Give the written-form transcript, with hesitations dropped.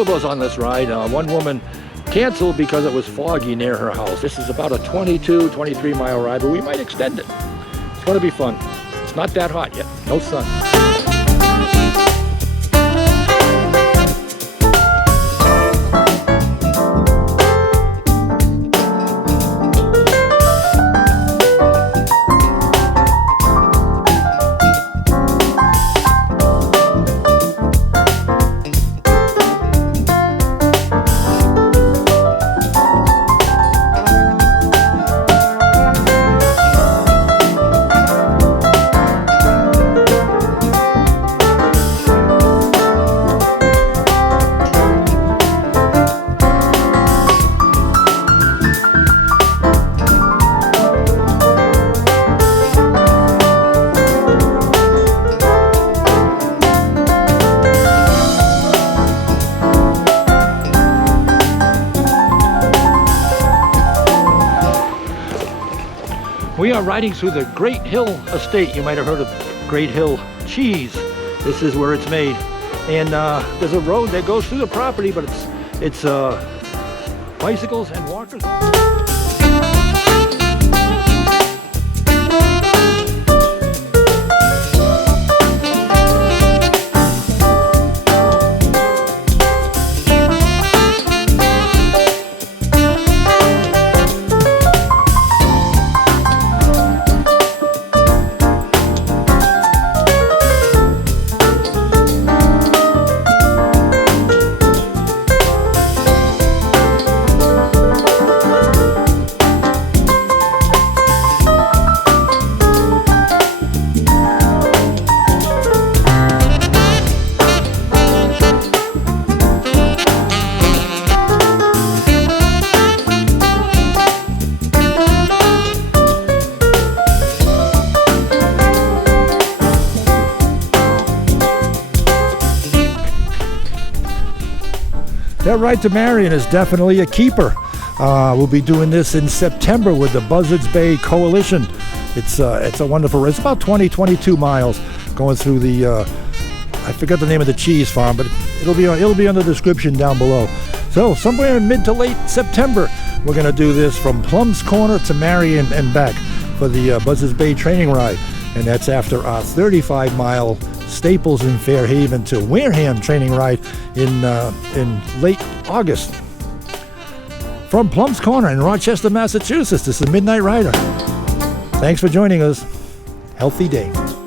of us on this ride. One woman canceled because it was foggy near her house. This is about a 22, 23 mile ride, but we might extend it. It's going to be fun. It's not that hot yet. No sun. We are riding through the Great Hill Estate. You might have heard of Great Hill cheese. This is where it's made. And there's a road that goes through the property, but it's bicycles and walkers. That ride to Marion is definitely a keeper. We'll be doing this in September with the Buzzards Bay Coalition. It's a wonderful ride. It's about 22 miles going through the I forgot the name of the cheese farm, but it'll be on the description down below. So somewhere in mid to late September, we're going to do this from Plumb's Corner to Marion and back for the Buzzards Bay training ride, and that's after our 35-mile Staples in Fairhaven to Wareham training ride in late August. From Plumb's Corner in Rochester, Massachusetts, this is Midnight Rider. Thanks for joining us. Healthy day.